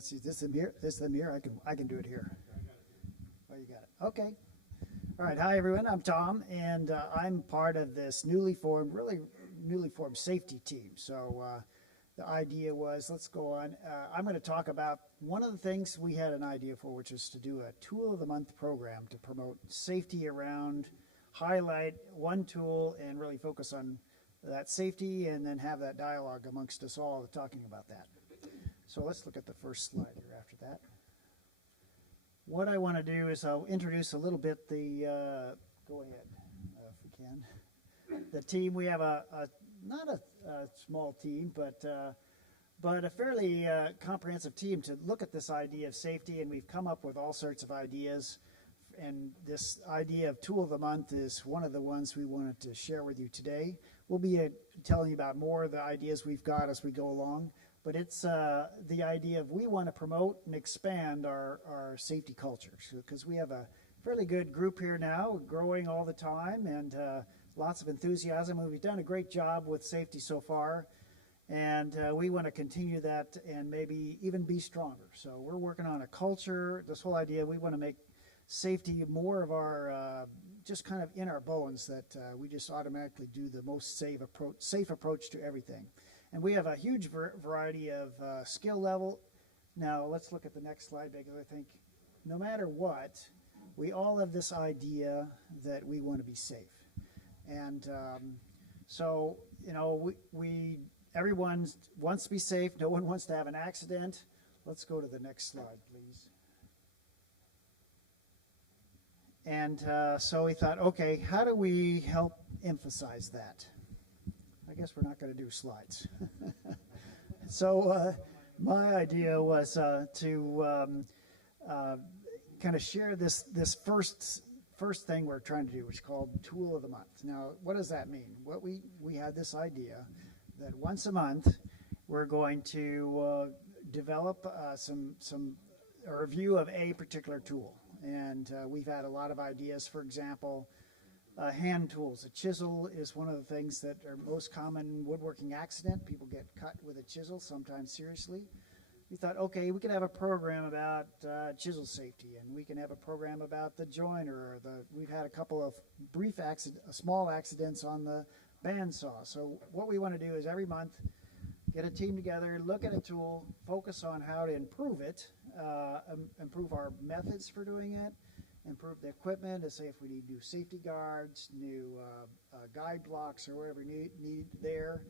let's see, this is the mirror. This is the mirror. I can do it here. Oh, you got it. Okay. All right. Hi, everyone. I'm Tom, and I'm part of this newly formed safety team. So the idea was, let's go on. I'm going to talk about one of the things we had an idea for, which is to do a Tool of the Month program to promote safety around, highlight one tool, and really focus on that safety, and then have that dialogue amongst us all talking about that. So let's look at the first slide here after that. What I want to do is I'll introduce a little bit the, go ahead if we can. The team, we have not a small team, but a fairly comprehensive team to look at this idea of safety, and we've come up with all sorts of ideas. And this idea of Tool of the Month is one of the ones we wanted to share with you today. We'll be telling you about more of the ideas we've got as we go along, but it's the idea of we want to promote and expand our safety culture, because we have a fairly good group here now, growing all the time, and lots of enthusiasm. And we've done a great job with safety so far, and we want to continue that and maybe even be stronger. So we're working on a culture, this whole idea, we want to make safety more of our, just kind of in our bones, that we just automatically do the most safe approach to everything. And we have a huge variety of skill level. Now let's look at the next slide, because I think no matter what, we all have this idea that we want to be safe. And so, you know, everyone wants to be safe. No one wants to have an accident. Let's go to the next slide, please. And so we thought, okay, how do we help emphasize that? I guess we're not going to do slides. So my idea was to kind of share this first thing we're trying to do, which is called Tool of the Month. Now, what does that mean? What we had this idea that once a month we're going to develop a review of a particular tool. And we've had a lot of ideas. For example, hand tools. A chisel is one of the things that are most common woodworking accident. People get cut with a chisel, sometimes seriously. We thought, okay, we could have a program about chisel safety, and we can have a program about the joiner. We've had a couple of small accidents on the bandsaw. So what we want to do is every month get a team together, look at a tool, focus on how to improve it, improve our methods for doing it, improve the equipment, to say if we need new safety guards, new guide blocks, or whatever we need there.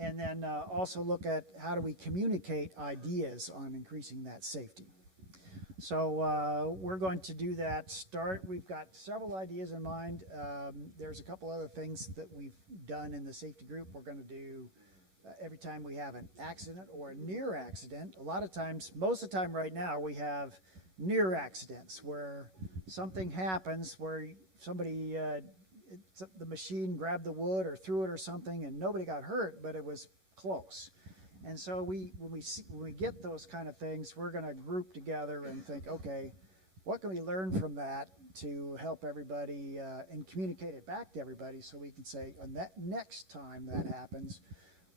And then also look at how do we communicate ideas on increasing that safety. So we're going to do that. We've got several ideas in mind. There's a couple other things that we've done in the safety group. We're going to do every time we have an accident or a near accident. A lot of times, most of the time right now, we have near accidents where something happens where somebody, the machine grabbed the wood or threw it or something, and nobody got hurt, but it was close. And so when we get those kind of things, we're going to group together and think, okay, what can we learn from that to help everybody and communicate it back to everybody, so we can say, on that next time that happens,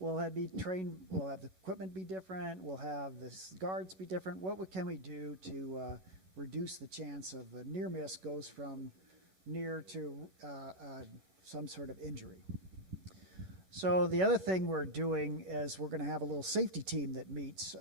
we'll have the equipment be different, we'll have the guards be different. What can we do to reduce the chance of a near miss goes from near to some sort of injury? So the other thing we're doing is we're going to have a little safety team that meets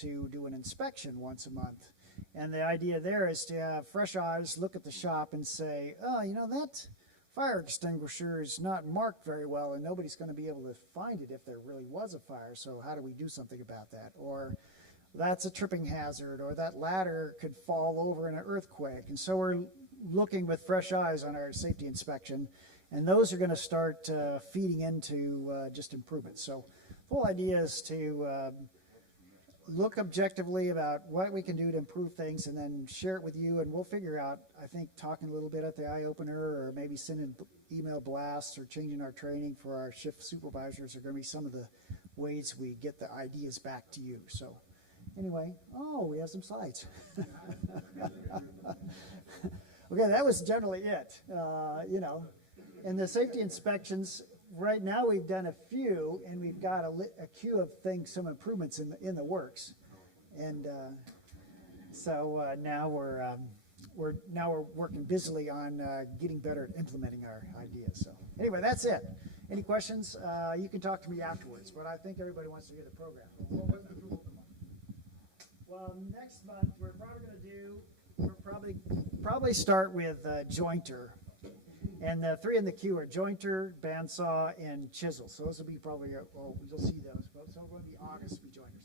to do an inspection once a month. And the idea there is to have fresh eyes look at the shop and say, oh, you know, that fire extinguisher is not marked very well, and nobody's going to be able to find it if there really was a fire, so how do we do something about that? Or that's a tripping hazard, or that ladder could fall over in an earthquake. And so we're looking with fresh eyes on our safety inspection, and those are going to start feeding into just improvements. So the whole idea is to look objectively about what we can do to improve things, and then share it with you, and we'll figure out, I think, talking a little bit at the EyeOpener, or maybe sending email blasts or changing our training for our shift supervisors are going to be some of the ways we get the ideas back to you. So anyway, we have some slides. Okay, that was generally it. You know, and the safety inspections, right now we've done a few, and we've got a queue of things, some improvements in the works. And so now we're working busily on getting better at implementing our ideas. So anyway, that's it. Any questions? You can talk to me afterwards, but I think everybody wants to hear the program. What's the tool of the month? Well, next month we're probably start with jointer, and the 3 in the queue are jointer, bandsaw, and chisel. So those will be probably you'll see those. So it's going to be August will be jointer.